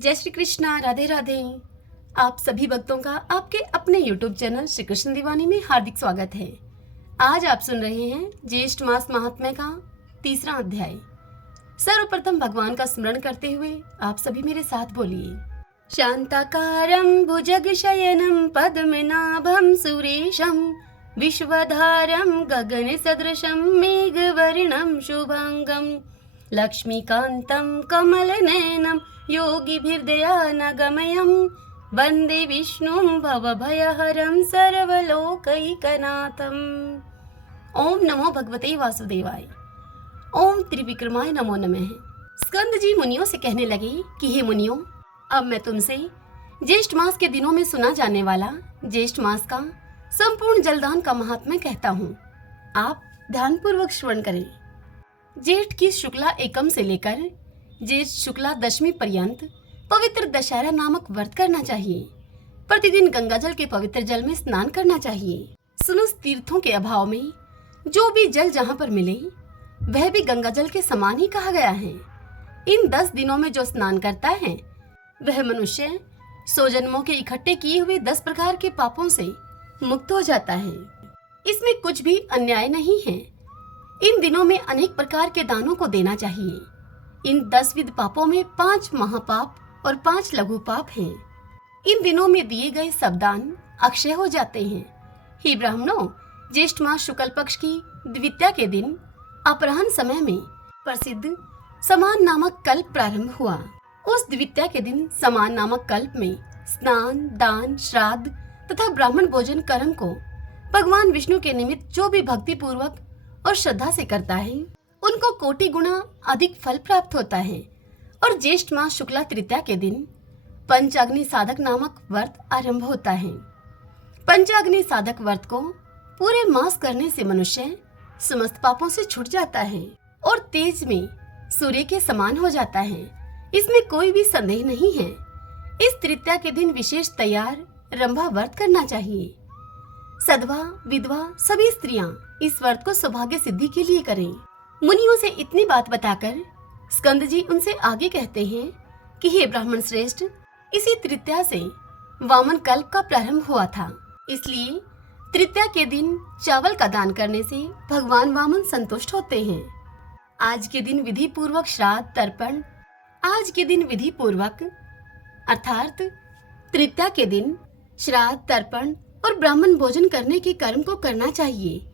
जय श्री कृष्णा, राधे राधे। आप सभी भक्तों का आपके अपने YouTube चैनल श्री कृष्ण दीवानी में हार्दिक स्वागत है। आज आप सुन रहे हैं ज्येष्ठ मास महात्म्य का 3रा अध्याय। सर्वप्रथम भगवान का स्मरण करते हुए आप सभी मेरे साथ बोलिए। शांताकारं भुजगशयनं पद्मनाभं सुरेशं विश्वधारं गगनसदृशं मेघवर्णं शुभांगं लक्ष्मीकान्तं कमलनयनं योगिभिर्दयानगमयं वन्दे विष्णुं भवभयहरं सर्वलोकैकनाथम्। ओम नमो भगवते वासुदेवाय। ओम त्रिविक्रमाय नमो नमः। स्कंद जी मुनियों से कहने लगे कि हे मुनियों, अब मैं तुमसे ज्येष्ठ मास के दिनों में सुना जाने वाला ज्येष्ठ मास का संपूर्ण जलदान का महात्म्य कहता हूँ। आप ध्यानपूर्वक श्रवण करें। जेठ की शुक्ला एकम से लेकर जेठ शुक्ला दशमी पर्यंत पवित्र दशहरा नामक व्रत करना चाहिए। प्रतिदिन गंगा जल के पवित्र जल में स्नान करना चाहिए। सुनुस तीर्थों के अभाव में जो भी जल जहाँ पर मिले वह भी गंगा जल के समान ही कहा गया है। इन 10 दिनों में जो स्नान करता है वह मनुष्य 100 जन्मों के इकट्ठे किए हुए 10 प्रकार के पापों से मुक्त हो जाता है। इसमें कुछ भी अन्याय नहीं है। इन दिनों में अनेक प्रकार के दानों को देना चाहिए। इन 10 विध पापों में 5 महापाप और 5 लघु पाप हैं। इन दिनों में दिए गए सब दान अक्षय हो जाते हैं। हे ब्राह्मणों, ज्येष्ठ मास शुक्ल पक्ष की द्वितीया के दिन अपराह्न समय में प्रसिद्ध समान नामक कल्प प्रारंभ हुआ। उस द्वितीया के दिन समान नामक कल्प में स्नान, दान, श्राद्ध तथा ब्राह्मण भोजन कर्म को भगवान विष्णु के निमित्त जो भी भक्ति पूर्वक और श्रद्धा से करता है उनको कोटि गुना अधिक फल प्राप्त होता है। और ज्येष्ठ मास शुक्ला तृतीया के दिन पंचाग्नि साधक नामक व्रत आरंभ होता है। पंचाग्नि साधक व्रत को पूरे मास करने से मनुष्य समस्त पापों से छूट जाता है और तेज में सूर्य के समान हो जाता है। इसमें कोई भी संदेह नहीं है। इस तृतीया के दिन विशेष तैयार रंभा व्रत करना चाहिए। सधवा विधवा सभी स्त्रियां इस व्रत को सौभाग्य सिद्धि के लिए करें। मुनियों से इतनी बात बताकर स्कंद जी उनसे आगे कहते हैं कि हे ब्राह्मण श्रेष्ठ, इसी तृतीया से वामन कल्प का प्रारंभ हुआ था। इसलिए तृतीया के दिन चावल का दान करने से भगवान वामन संतुष्ट होते हैं। आज के दिन विधि पूर्वक श्राद्ध तर्पण अर्थात तृतीया के दिन श्राद्ध तर्पण और ब्राह्मण भोजन करने के कर्म को करना चाहिए।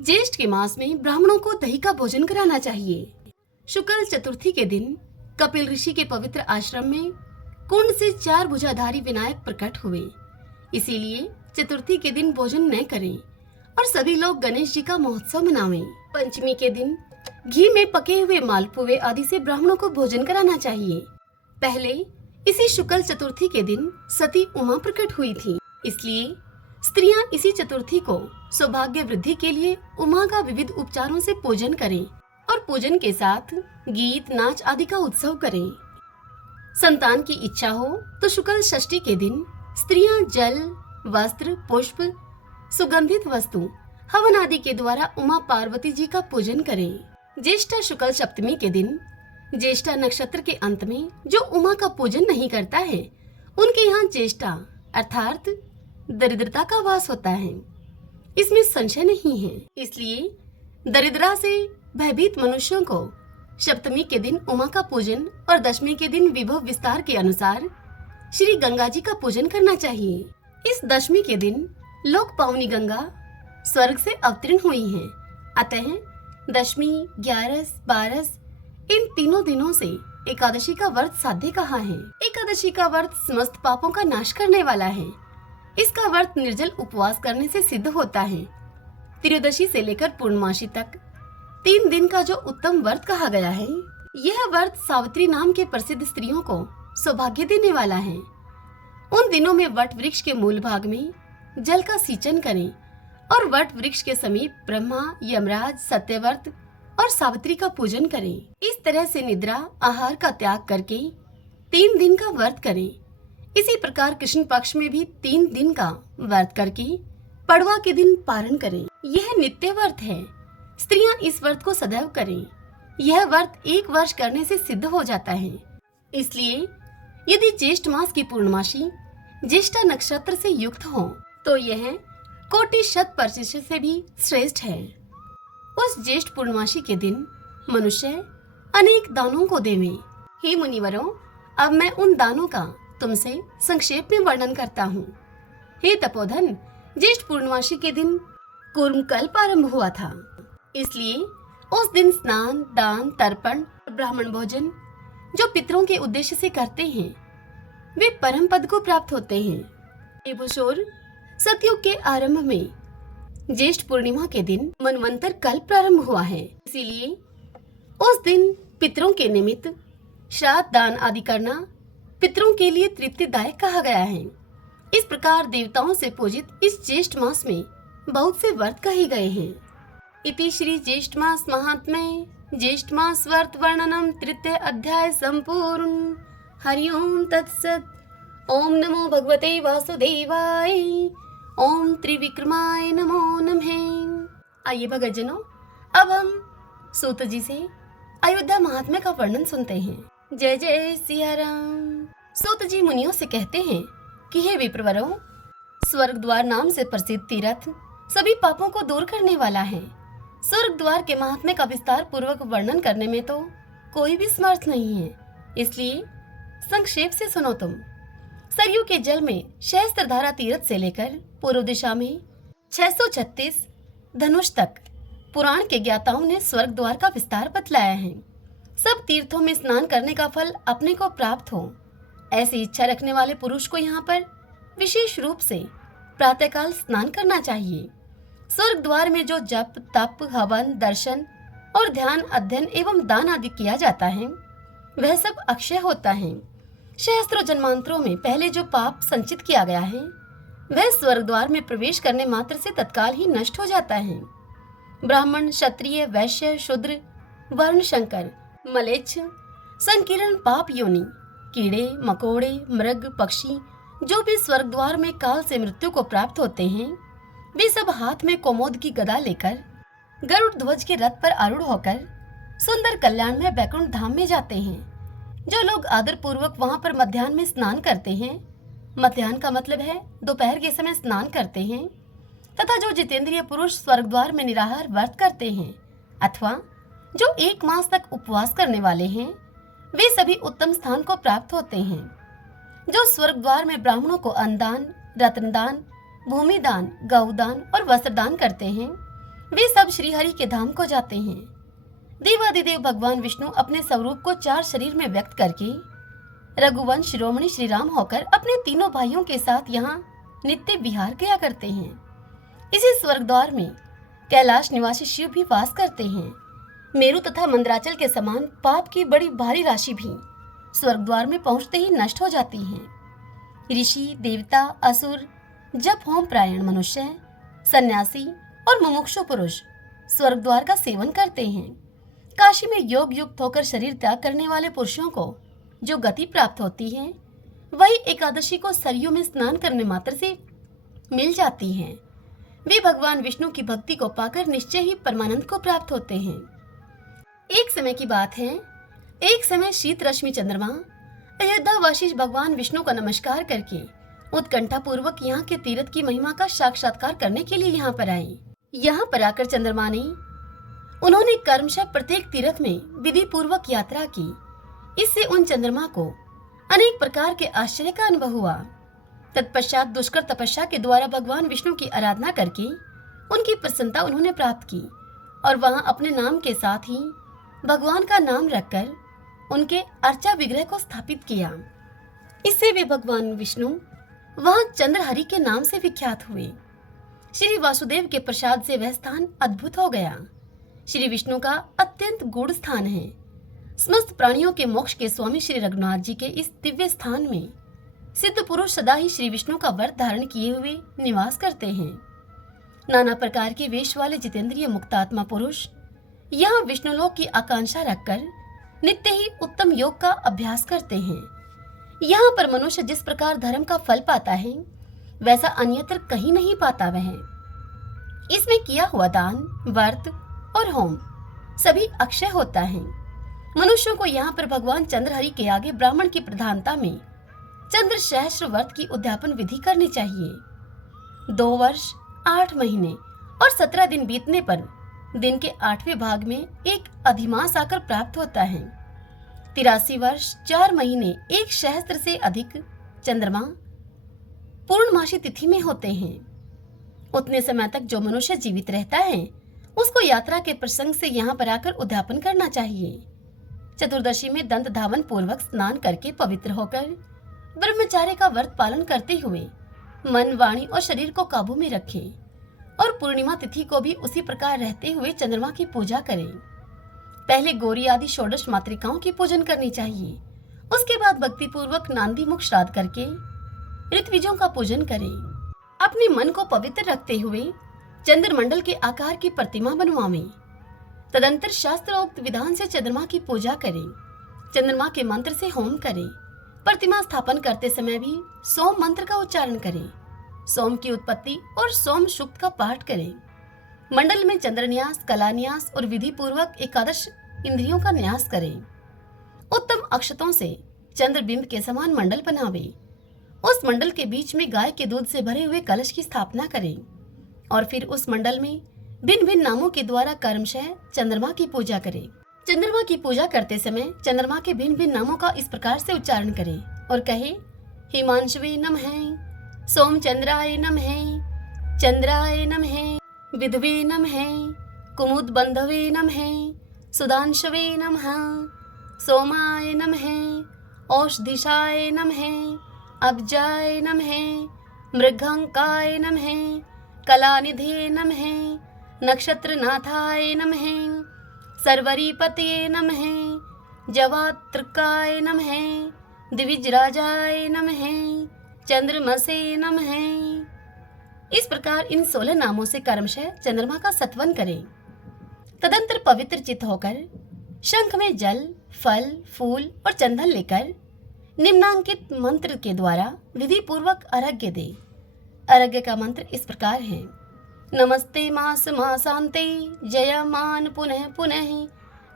ज्येष्ठ के मास में ब्राह्मणों को दही का भोजन कराना चाहिए। शुक्ल चतुर्थी के दिन कपिल ऋषि के पवित्र आश्रम में कुंड से 4 भुजाधारी विनायक प्रकट हुए। इसीलिए चतुर्थी के दिन भोजन न करें और सभी लोग गणेश जी का महोत्सव मनावें। पंचमी के दिन घी में पके हुए मालपुए आदि से ब्राह्मणों को भोजन कराना चाहिए। पहले इसी शुक्ल चतुर्थी के दिन सती उमा प्रकट हुई थी। इसलिए स्त्रियां इसी चतुर्थी को सौभाग्य वृद्धि के लिए उमा का विविध उपचारों से पूजन करें और पूजन के साथ गीत नाच आदि का उत्सव करें। संतान की इच्छा हो तो शुक्ल षष्ठी के दिन स्त्रियां जल, वस्त्र, पुष्प, सुगंधित वस्तु, हवन आदि के द्वारा उमा पार्वती जी का पूजन करें। ज्येष्ठा शुक्ल सप्तमी के दिन ज्येष्ठा नक्षत्र के अंत में जो उमा का पूजन नहीं करता है उनके यहाँ ज्येष्ठा अर्थात दरिद्रता का वास होता है। इसमें संशय नहीं है। इसलिए दरिद्रता से भयभीत मनुष्यों को सप्तमी के दिन उमा का पूजन और दशमी के दिन विभव विस्तार के अनुसार श्री गंगा जी का पूजन करना चाहिए। इस दशमी के दिन लोक पावनी गंगा स्वर्ग से अवतीर्ण हुई है। अतः दशमी, 11, 12 इन तीनों दिनों से एकादशी का व्रत साध्य कहा है। एकादशी का व्रत समस्त पापों का नाश करने वाला है। इसका व्रत निर्जल उपवास करने से सिद्ध होता है। त्रयोदशी से लेकर पूर्णमासी तक 3 दिन का जो उत्तम व्रत कहा गया है, यह व्रत सावित्री नाम के प्रसिद्ध स्त्रियों को सौभाग्य देने वाला है। उन दिनों में वट वृक्ष के मूल भाग में जल का सिंचन करें और वट वृक्ष के समीप ब्रह्मा, यमराज, सत्यव्रत और सावित्री का पूजन करें। इस तरह से निद्रा आहार का त्याग करके 3 दिन का व्रत करें। इसी प्रकार कृष्ण पक्ष में भी 3 दिन का व्रत करके पड़वा के दिन पारण करें। यह नित्य व्रत है। स्त्रियां इस व्रत को सदैव करें। यह व्रत 1 वर्ष करने से सिद्ध हो जाता है। इसलिए यदि ज्येष्ठ मास की पूर्णमासी ज्येष्ठा नक्षत्र से युक्त हो तो यह कोटि 100% से भी श्रेष्ठ है। उस ज्येष्ठ पूर्णमासी के दिन मनुष्य अनेक दानों को देवे। हे मुनिवरों, अब मैं उन दानों का तुमसे संक्षेप में वर्णन करता हूँ। हे तपोधन, ज्येष्ठ पूर्णमासी के दिन कूर्मकल्प आरंभ हुआ था, इसलिए उस दिन स्नान, दान, तर्पण, ब्राह्मण भोजन जो पितरों के उद्देश्य से करते हैं वे परम पद को प्राप्त होते हैं। हे भूषोर, सतयुग के आरंभ में ज्येष्ठ पूर्णिमा के दिन मनवंतर कल्प प्रारंभ हुआ है, इसीलिए उस दिन पितरों के निमित्त श्राद्ध, दान आदि करना पितरों के लिए तृप्तिदायक कहा गया है। इस प्रकार देवताओं से पूजित इस ज्येष्ठ मास में बहुत से व्रत कहे गए हैं। इति श्री ज्येष्ठ मास महात्म्ये ज्येष्ठ मास व्रत वर्णनम तृतीय अध्याय संपूर्ण। हरि ओम तत्सत। ओम नमो भगवते वासुदेवाय। ओम त्रिविक्रमाय नमो नमः। आइए भगतजनों, अब हम सूत जी से अयोध्या महात्म्य का वर्णन सुनते हैं। जय जय सिया राम। सूत जी मुनियों से कहते हैं कि हे विप्रवरों, स्वर्ग द्वार नाम से प्रसिद्ध तीर्थ सभी पापों को दूर करने वाला है। स्वर्ग द्वार के महात्म्य का विस्तार पूर्वक वर्णन करने में तो कोई भी समर्थ नहीं है, इसलिए संक्षेप से सुनो तुम। सरयू के जल में सहस्त्रधारा तीर्थ से लेकर पूर्व दिशा में 636 धनुष तक पुराण के ज्ञाताओं ने स्वर्ग द्वार का विस्तार बतलाया है। सब तीर्थों में स्नान करने का फल अपने को प्राप्त हो, ऐसी इच्छा रखने वाले पुरुष को यहाँ पर विशेष रूप से प्रातःकाल स्नान करना चाहिए। स्वर्ग द्वार में जो जप, तप, हवन, दर्शन और ध्यान, अध्ययन एवं दान आदि किया जाता है वह सब अक्षय होता है। सहस्त्रों जन्मांतरों में पहले जो पाप संचित किया गया है वह स्वर्ग द्वार में प्रवेश करने मात्र से तत्काल ही नष्ट हो जाता है। ब्राह्मण, क्षत्रिय, वैश्य, शूद्र, वर्ण, शंकर, मलेच्छ, संकीर्ण, पाप योनि, कीड़े मकोड़े, मृग, पक्षी जो भी स्वर्ग द्वार में काल से मृत्यु को प्राप्त होते हैं वे सब हाथ में कोमोद की गदा लेकर गरुड़ ध्वज के रथ पर आरूढ़ होकर सुंदर कल्याण में वैकुंठ धाम में जाते हैं। जो लोग आदर पूर्वक वहां पर मध्याह्न में स्नान करते हैं, मध्याह्न का मतलब है दोपहर के समय स्नान करते हैं, तथा जो जितेंद्रिय पुरुष स्वर्ग द्वार में निराहार व्रत करते हैं अथवा जो 1 मास तक उपवास करने वाले हैं वे सभी उत्तम स्थान को प्राप्त होते हैं। जो स्वर्ग द्वार में ब्राह्मणों को अन्नदान, रत्नदान, भूमिदान, गौदान और वस्त्रदान करते हैं वे सब श्रीहरि के धाम को जाते हैं। देवादिदेव भगवान विष्णु अपने स्वरूप को 4 शरीर में व्यक्त करके रघुवंश शिरोमणि श्री राम होकर अपने तीनों भाइयों के साथ यहाँ नित्य विहार किया करते हैं। इसी स्वर्ग द्वार में कैलाश निवासी शिव भी वास करते हैं। मेरु तथा मंदराचल के समान पाप की बड़ी भारी राशि भी स्वर्ग द्वार में पहुंचते ही नष्ट हो जाती है। ऋषि, देवता, असुर, जप होम प्रायण मनुष्य, सन्यासी और मुमुक्षु पुरुष स्वर्ग द्वार का सेवन करते हैं। काशी में योग युक्त होकर शरीर त्याग करने वाले पुरुषों को जो गति प्राप्त होती है वही एकादशी को सरयू में स्नान करने मात्र से मिल जाती है। वे भगवान विष्णु की भक्ति को पाकर निश्चय ही परमानंद को प्राप्त होते हैं। एक समय की बात है, एक समय शीत रश्मि चंद्रमा अयोध्यावासी भगवान विष्णु का नमस्कार करके उत्कंठा पूर्वक यहाँ के तीर्थ की महिमा का साक्षात्कार करने के लिए यहाँ पर आए। यहाँ पर आकर चंद्रमा ने उन्होंने कर्मशः प्रत्येक तीर्थ में विधि पूर्वक यात्रा की। इससे उन चंद्रमा को अनेक प्रकार के आश्चर्य का अनुभव हुआ। तत्पश्चात दुष्कर तपस्या के द्वारा भगवान विष्णु की आराधना करके उनकी प्रसन्नता उन्होंने प्राप्त की और वहां अपने नाम के साथ ही भगवान का नाम रखकर उनके अर्चा विग्रह को स्थापित किया। इससे वे भगवान विष्णु वहां चंद्रहरि के नाम से विख्यात हुए। श्री वासुदेव के प्रसाद से वह स्थान अद्भुत हो गया। श्री विष्णु का अत्यंत गूढ़ स्थान है। समस्त प्राणियों के मोक्ष के स्वामी श्री रघुनाथ जी के इस दिव्य स्थान में सिद्ध पुरुष सदा ही श्री विष्णु का व्रत धारण किए हुए निवास करते हैं। नाना प्रकार के वेश वाले जितेंद्रिय मुक्तात्मा पुरुष यहाँ विष्णुलोक की आकांक्षा रखकर नित्य ही उत्तम योग का अभ्यास करते हैं। यहाँ पर मनुष्य जिस प्रकार धर्म का फल पाता है वैसा अन्यत्र कहीं नहीं पाता वह। इसमें किया हुआ दान, व्रत और होम सभी अक्षय होता है। मनुष्यों को यहाँ पर भगवान चंद्रहरि के आगे ब्राह्मण की प्रधानता में चंद्र सहस्त्र व्रत की उद्यापन विधि करनी चाहिए। 2 वर्ष 8 महीने और 17 दिन बीतने पर दिन के 8वें भाग में एक अधिमास आकर प्राप्त होता है। 83 वर्ष 4 महीने 1 सहस्त्र से अधिक चंद्रमा पूर्णमासी तिथि में होते हैं। उतने समय तक जो मनुष्य जीवित रहता है उसको यात्रा के प्रसंग से यहाँ पर आकर उद्यापन करना चाहिए। चतुर्दशी में दंत धावन पूर्वक स्नान करके पवित्र होकर ब्रह्मचार्य का व्रत पालन करते हुए मन, वाणी और शरीर को काबू में रखें और पूर्णिमा तिथि को भी उसी प्रकार रहते हुए चंद्रमा की पूजा करें। पहले गौरी आदि षोडश मातृकाओं की पूजन करनी चाहिए। उसके बाद भक्ति पूर्वक नांदी मुख श्राद्ध करके ऋत्विजों का पूजन करें। अपने मन को पवित्र रखते हुए चंद्रमंडल के आकार की प्रतिमा बनवावें। तदंतर शास्त्रोक्त विधान से चंद्रमा की पूजा करें। चंद्रमा के मंत्र से होम करें। प्रतिमा स्थापन करते समय भी सोम मंत्र का उच्चारण करें। सोम की उत्पत्ति और सोम सूक्त का पाठ करें। मंडल में चंद्रन्यास, कलान्यास और विधि पूर्वक एकादश इंद्रियों का न्यास करें। उत्तम अक्षतों से चंद्रबिंब के समान मंडल बनावे। उस मंडल के बीच में गाय के दूध से भरे हुए कलश की स्थापना करें और फिर उस मंडल में भिन्न भिन्न नामों के द्वारा कर्मशः चंद्रमा की पूजा करें। चंद्रमा की पूजा करते समय चंद्रमा के भिन्न भिन्न नामों का इस प्रकार से उच्चारण करें और कहे, हिमांशवे नमः, सोमचंद्राय नमः, चंद्राय नमः, विधवे नमः, कुमुद बंधवे नमः, सुधांशवे नमः, सोमाय नमः, औषधिशाय नमः, अब्जाय नमः, मृगांकाय नमः, कलानिधे नमः, नक्षत्रनाथाय नमः, सर्वरीपतये नमः, जवात्रकाय नमः, दिविजराजाय नमः, चंद्रमसे नमः। इस प्रकार इन 16 नामों से कर्मशः चंद्रमा का सत्वन करें। तदंतर पवित्र चित्त होकर शंख में जल, फल, फूल और चंदन लेकर निम्नांकित मंत्र के द्वारा विधि पूर्वक अर्घ्य दे। अर्घ्य का मंत्र इस प्रकार है, नमस्ते मास मासान्ते जयमान पुनः पुनः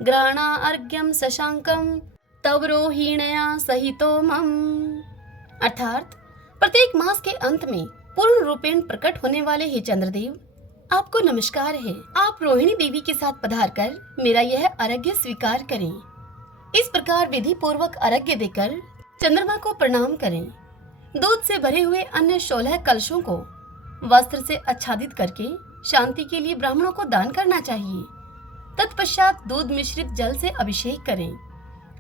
ग्राणा अर्घ्यम शशांकम तव रोहिण्या सहितो मम। अर्थात प्रत्येक मास के अंत में पूर्ण रूपेण प्रकट होने वाले हे चंद्रदेव, आपको नमस्कार है। आप रोहिणी देवी के साथ पधार कर मेरा यह अर्घ्य स्वीकार करें। इस प्रकार विधि पूर्वक अर्घ्य देकर चंद्रमा को प्रणाम करें। दूध से भरे हुए अन्य 16 कलशों को वस्त्र से आच्छादित करके शांति के लिए ब्राह्मणों को दान करना चाहिए। तत्पश्चात दूध मिश्रित जल से अभिषेक करें।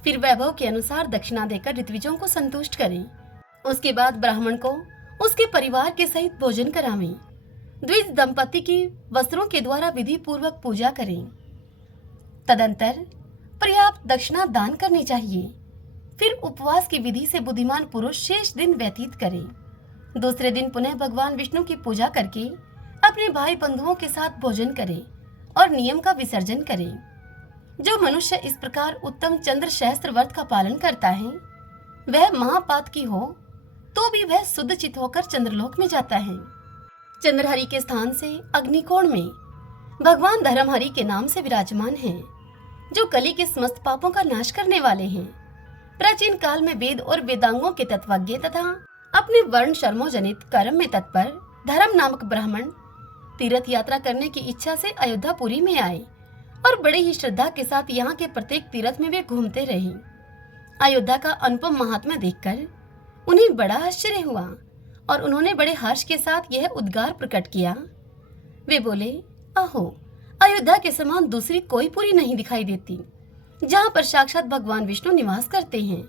फिर वैभव के अनुसार दक्षिणा देकर ऋत्विजों को संतुष्ट करें। उसके बाद ब्राह्मण को उसके परिवार के सहित भोजन करावें। द्विज दंपति की वस्त्रों के द्वारा विधि पूर्वक पूजा करें। तदंतर पर्याप्त दक्षिणा दान करनी चाहिए। फिर उपवास की विधि से बुद्धिमान पुरुष शेष दिन व्यतीत करें। दूसरे दिन पुनः भगवान विष्णु की पूजा करके अपने भाई बंधुओं के साथ भोजन करें और नियम का विसर्जन करें। जो मनुष्य इस प्रकार उत्तम चंद्र सहस्त्र व्रत का पालन करता है वह महापात की हो तो भी वह शुद्ध चित होकर चंद्रलोक में जाता है। चंद्रहरि के स्थान से अग्निकोण में भगवान धर्महरि के नाम से विराजमान हैं, जो कली के समस्त पापों का नाश करने वाले हैं। प्राचीन काल में वेद और वेदांगों के तत्वज्ञ तथा अपने वर्ण शर्मों जनित कर्म में तत्पर धर्म नामक ब्राह्मण तीर्थ यात्रा करने की इच्छा से अयोध्यापुरी में आए और बड़े ही श्रद्धा के साथ यहाँ के प्रत्येक तीर्थ में वे घूमते रहे। अयोध्या का अनुपम महात्म्य देखकर उन्हें बड़ा आश्चर्य हुआ और उन्होंने बड़े हर्ष के साथ यह उद्गार प्रकट किया। वे बोले, अहो, अयोध्या के समान दूसरी कोई पुरी नहीं दिखाई देती, जहाँ पर साक्षात भगवान विष्णु निवास करते हैं।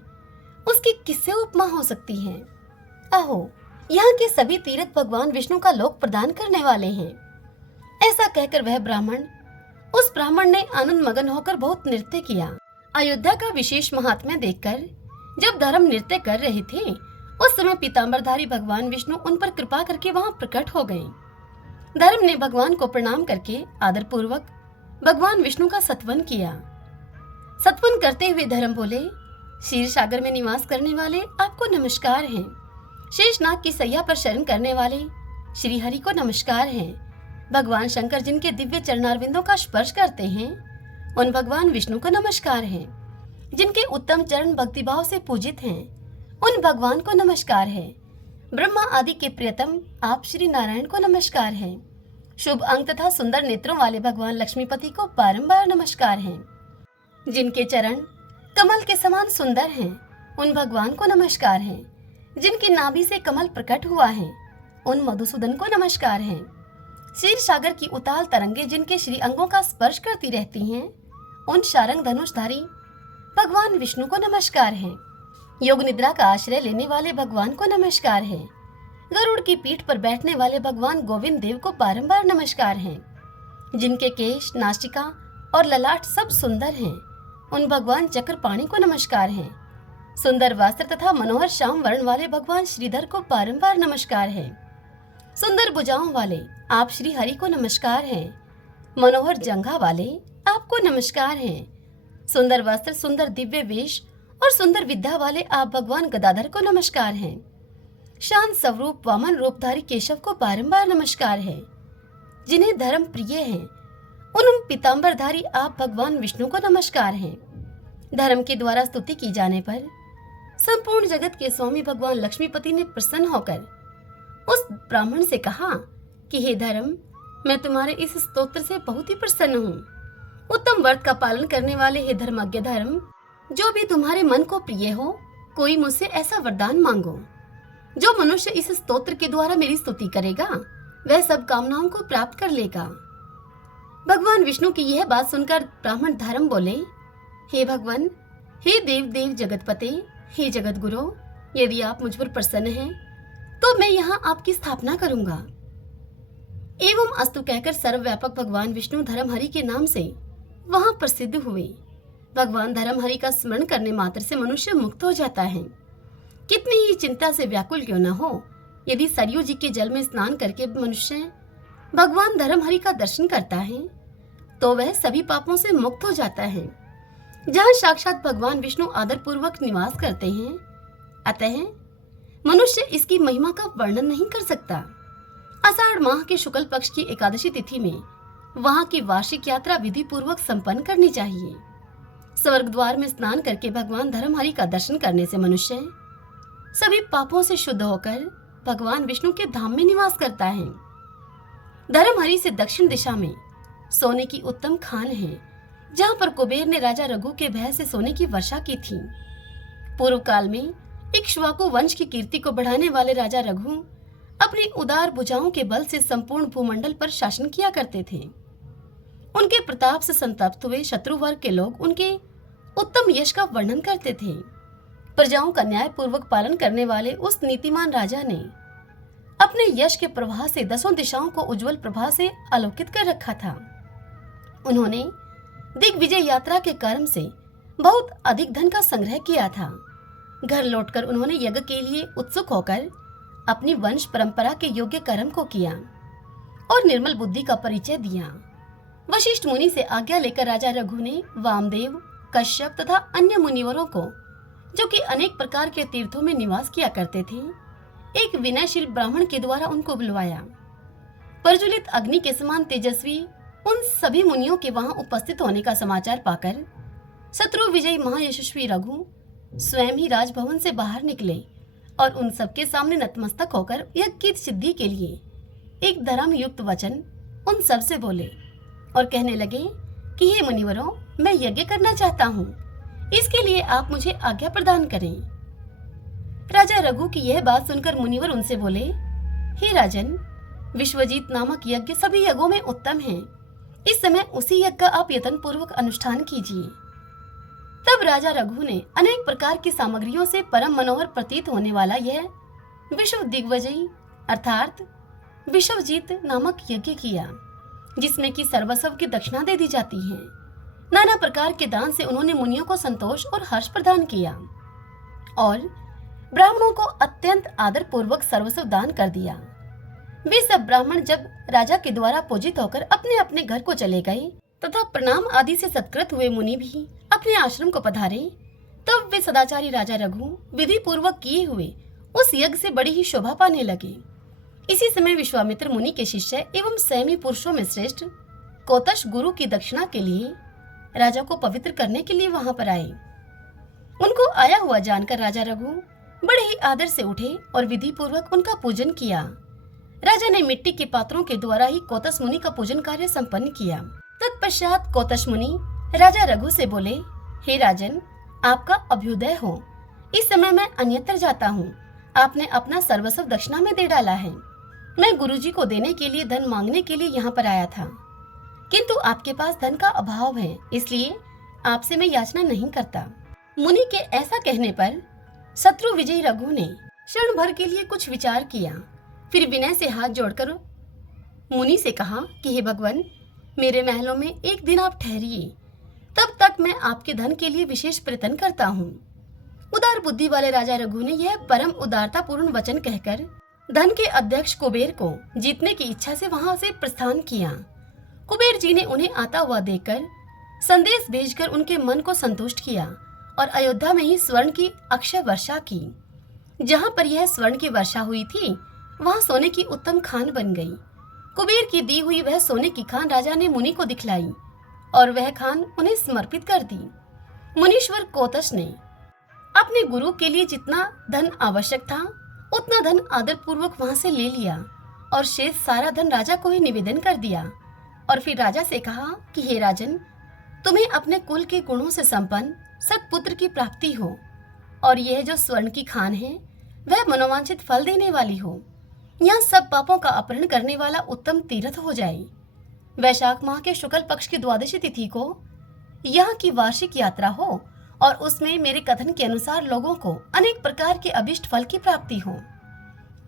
उसकी किससे उपमा हो सकती है? अहो, यहाँ के सभी तीर्थ भगवान विष्णु का लोक प्रदान करने वाले हैं। ऐसा कहकर वह ब्राह्मण उस ब्राह्मण ने आनंद मगन होकर बहुत नृत्य किया। अयोध्या का विशेष महात्म्य देखकर जब धर्म नृत्य कर रहे थे उस समय पीतांबरधारी भगवान विष्णु उन पर कृपा करके वहां प्रकट हो गए। धर्म ने भगवान को प्रणाम करके आदर पूर्वक भगवान विष्णु का सत्वन किया। सत्वन करते हुए धर्म बोले, क्षीर सागर में निवास करने वाले आपको नमस्कार है। शेषनाग की सैया पर शरण करने वाले श्री हरि को नमस्कार है। भगवान शंकर जिनके दिव्य चरणारविंदों का स्पर्श करते हैं उन भगवान विष्णु को नमस्कार है। जिनके उत्तम चरण भक्तिभाव से पूजित हैं उन भगवान को नमस्कार है। ब्रह्मा आदि के प्रियतम आप श्री नारायण को नमस्कार है। शुभ अंग तथा सुंदर नेत्रों वाले भगवान लक्ष्मीपति को बारंबार नमस्कार है। जिनके चरण कमल के समान सुंदर हैं, उन भगवान को नमस्कार है। जिनकी नाभि से कमल प्रकट हुआ है, उन मधुसूदन को नमस्कार है। क्षीर सागर की उताल तरंगे जिनके श्री अंगों का स्पर्श करती रहती हैं, उन शारंग धनुषधारी भगवान विष्णु को नमस्कार है। योग निद्रा का आश्रय लेने वाले भगवान को नमस्कार है। गरुड़ की पीठ पर बैठने वाले भगवान गोविंद देव को बारंबार नमस्कार है। जिनके केश, नासिका और ललाट सब सुंदर हैं, उन भगवान चक्रपाणि को नमस्कार है। सुंदर वस्त्र तथा मनोहर श्याम वर्ण वाले भगवान श्रीधर को बारंबार नमस्कार है। सुंदर भुजाओं वाले आप श्री हरि को नमस्कार है। मनोहर जंघा वाले आपको नमस्कार है। सुंदर वस्त्र, सुंदर दिव्य वेश और सुंदर विद्या वाले आप भगवान गदाधर को नमस्कार हैं। शांत स्वरूप वामन रूपधारी केशव को बारंबार नमस्कार है। जिन्हें धर्म प्रिय है, उन पीतांबरधारी आप भगवान विष्णु को नमस्कार हैं। धर्म के द्वारा स्तुति की जाने पर संपूर्ण जगत के स्वामी भगवान लक्ष्मीपति ने प्रसन्न होकर उस ब्राह्मण से कहा कि हे धर्म, मैं तुम्हारे इस स्तोत्र से बहुत ही प्रसन्न हूँ। उत्तम व्रत का पालन करने वाले हे धर्मज्ञ धर्म, जो भी तुम्हारे मन को प्रिय हो, कोई मुझसे ऐसा वरदान मांगो। जो मनुष्य इस स्तोत्र के द्वारा मेरी स्तुति करेगा, वह सब कामनाओं को प्राप्त कर लेगा। भगवान विष्णु की यह बात सुनकर ब्राह्मण धर्म बोले, हे भगवान, हे देव देव जगतपते, हे जगत गुरु, यदि आप मुझ पर प्रसन्न हैं, तो मैं यहाँ आपकी स्थापना करूंगा। एवं अस्तु कहकर सर्वव्यापक भगवान विष्णु धर्महरि के नाम से वहां प्रसिद्ध हुए। भगवान धर्महरि का स्मरण करने मात्र से मनुष्य मुक्त हो जाता है। कितनी ही चिंता से व्याकुल क्यों न हो, यदि सरयू जी के जल में स्नान करके मनुष्य भगवान धर्महरि का दर्शन करता है, तो वह सभी पापों से मुक्त हो जाता है। जहाँ साक्षात भगवान विष्णु आदर पूर्वक निवास करते हैं, अतः मनुष्य इसकी महिमा का वर्णन नहीं कर सकता। आषाढ़ माह के शुक्ल पक्ष की एकादशी तिथि में वहां की वार्षिक यात्रा विधि पूर्वक संपन्न करनी चाहिए। स्वर्ग द्वार में स्नान करके भगवान धर्महरि का दर्शन करने से मनुष्य सभी पापों से शुद्ध होकर भगवान विष्णु के धाम में निवास करता है। धर्महरि से दक्षिण दिशा में सोने की उत्तम खान है, जहाँ पर कुबेर ने राजा रघु के भय से सोने की वर्षा की थी। पूर्व काल में इक्ष्वाकु वंश की कीर्ति को बढ़ाने वाले राजा रघु अपनी उदार भुजाओं के बल से संपूर्ण भूमंडल पर शासन किया करते थे। उनके प्रताप से संतप्त हुए शत्रु वर्ग के लोग उनके उत्तम यश का वर्णन करते थे। प्रजाओं का न्याय पूर्वक पालन करने वाले उस नीतिमान राजा ने अपने यश के प्रवाह से दसों दिशाओं को उज्जवल प्रभा से आलोकित कर रखा था। उन्होंने दिग्विजय यात्रा के कर्म से बहुत अधिक धन का संग्रह किया था। घर लौटकर उन्होंने यज्ञ के लिए उत्सुक होकर अपनी वंश परंपरा के योग्य कर्म को किया और निर्मल बुद्धि का परिचय दिया। वशिष्ठ मुनि से आज्ञा लेकर राजा रघु ने वामदेव, कश्यप तथा अन्य मुनिवरों को, जो कि अनेक प्रकार के तीर्थों में निवास किया करते थे, एक विनयशील ब्राह्मण के द्वारा उनको बुलवाया। प्रज्वलित अग्नि के समान तेजस्वी उन सभी मुनियों के वहां उपस्थित होने का समाचार पाकर शत्रु विजयी महायशस्वी रघु स्वयं ही राजभवन से बाहर निकले और उन सबके सामने नतमस्तक होकर यज्ञ की सिद्धि के लिए एक धर्म युक्त वचन उन सब से बोले और कहने लगे कि हे मुनिवरों, मैं यज्ञ करना चाहता हूँ, इसके लिए आप मुझे आज्ञा प्रदान करें। राजा रघु की यह बात सुनकर मुनिवर उनसे बोले, हे राजन, विश्वजीत नामक यज्ञ सभी यज्ञों में उत्तम है। इस समय उसी यज्ञ का आप यत्न पूर्वक अनुष्ठान कीजिए। तब राजा रघु ने अनेक प्रकार की सामग्रियों से परम मनोहर प्रतीत होने वाला यह विश्व दिग्विजयी अर्थात विश्वजीत नामक यज्ञ किया, जिसमें कि सर्वस्व की दक्षिणा दे दी जाती है। नाना प्रकार के दान से उन्होंने मुनियों को संतोष और हर्ष प्रदान किया और ब्राह्मणों को अत्यंत आदर पूर्वक सर्वस्व दान कर दिया। वे सब ब्राह्मण जब राजा के द्वारा पूजित होकर अपने अपने घर को चले गए तथा प्रणाम आदि से सत्कृत हुए मुनि भी अपने आश्रम को पधारे, तब वे सदाचारी राजा रघु विधि पूर्वक किए हुए उस यज्ञ से बड़ी ही शोभा पाने लगे। इसी समय विश्वामित्र मुनि के शिष्य एवं संयमी पुरुषों में श्रेष्ठ कौतश गुरु की दक्षिणा के लिए राजा को पवित्र करने के लिए वहां पर आए। उनको आया हुआ जानकर राजा रघु बड़े ही आदर से उठे और विधि पूर्वक उनका पूजन किया। राजा ने मिट्टी के पात्रों के द्वारा ही कौतस मुनि का पूजन कार्य संपन्न किया। तत्पश्चात कौतस मुनि राजा रघु से बोले, हे राजन, आपका अभ्युदय हो। इस समय मैं अन्यत्र जाता हूँ। आपने अपना सर्वस्व दक्षिणा में दे डाला है। मैं गुरुजी को देने के लिए धन मांगने के लिए यहाँ पर आया था, किंतु आपके पास धन का अभाव है, इसलिए आपसे मैं याचना नहीं करता। मुनि के ऐसा कहने पर शत्रु विजयी रघु ने क्षण भर के लिए कुछ विचार किया, फिर विनय से हाथ जोड़कर मुनि से कहा कि हे भगवान, मेरे महलों में एक दिन आप ठहरिए, तब तक मैं आपके धन के लिए विशेष प्रयत्न करता हूँ। उदार बुद्धि वाले राजा रघु ने यह परम उदारता पूर्ण वचन कहकर धन के अध्यक्ष कुबेर को जीतने की इच्छा से वहां से प्रस्थान किया। कुबेर जी ने उन्हें आता हुआ देखकर संदेश भेजकर उनके मन को संतुष्ट किया और अयोध्या में ही स्वर्ण की अक्षय वर्षा की। जहां पर यह स्वर्ण की वर्षा हुई थी, वहां सोने की उत्तम खान बन गई। कुबेर की दी हुई वह सोने की खान राजा ने मुनि को दिखलाई और वह खान उन्हें समर्पित कर दी। मुनीश्वर कौतस ने अपने गुरु के लिए जितना धन आवश्यक था उतना धन आदर पूर्वक वहां से ले लिया और शेष सारा धन राजा को ही निवेदन कर दिया। और फिर राजा से कहा कि हे राजन, तुम्हें अपने कुल के गुणों से संपन्न सत्पुत्र की प्राप्ति हो और यह जो स्वर्ण की खान है वह मनोवांछित फल देने वाली हो। यहाँ सब पापों का अपहरण करने वाला उत्तम तीर्थ हो जाए। वैशाख माह के शुक्ल पक्ष की द्वादशी तिथि को यहाँ की वार्षिक यात्रा हो और उसमें मेरे कथन के अनुसार लोगों को अनेक प्रकार के अभिष्ट फल की प्राप्ति हो।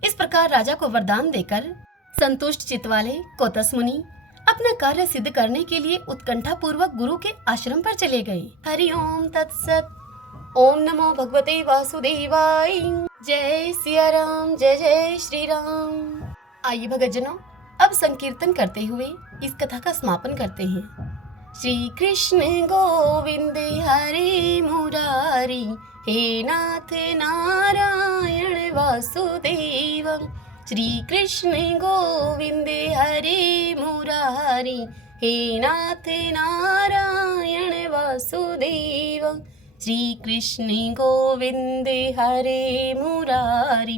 इस प्रकार राजा को वरदान देकर संतुष्ट चित्त वाले कौतस मुनि अपना कार्य सिद्ध करने के लिए उत्कंठा पूर्वक गुरु के आश्रम पर चले गए। हरि ओम तत्सत। ओम नमो भगवते वासुदेवाय। जय सिया राम, जय जय श्री राम। आइए भगतजनों, अब संकीर्तन करते हुए इस कथा का समापन करते हैं। श्री कृष्ण गोविंद हरे मुरारी, हे नाथ नारायण वासुदेव। श्री कृष्ण गोविंद हरे मुरारी, हे नाथ नारायण वासुदेव। श्री कृष्ण गोविंद हरे मुरारी,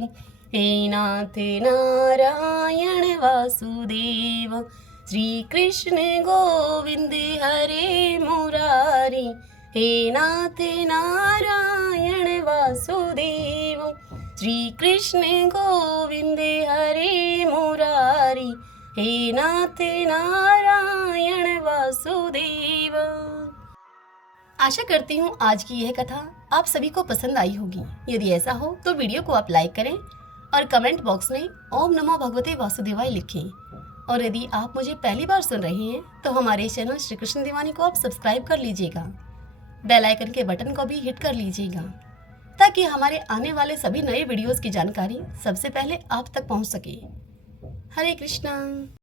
हे नाथ नारायण वासुदेव। श्री कृष्ण गोविंद हरे मुरारी, हे नाथ नारायण वासुदेव। श्री कृष्ण गोविंद हरे मुरारी, हे नाथ नारायण वासुदेव। आशा करती हूँ आज की यह कथा आप सभी को पसंद आई होगी। यदि ऐसा हो तो वीडियो को आप लाइक करें और कमेंट बॉक्स में ओम नमो भगवते वासुदेवाय लिखें। और यदि आप मुझे पहली बार सुन रहे हैं तो हमारे चैनल श्री कृष्ण दीवानी को आप सब्सक्राइब कर लीजिएगा। बेल आइकन के बटन को भी हिट कर लीजिएगा ताकि हमारे आने वाले सभी नए वीडियोस की जानकारी सबसे पहले आप तक पहुंच सके। हरे कृष्णा।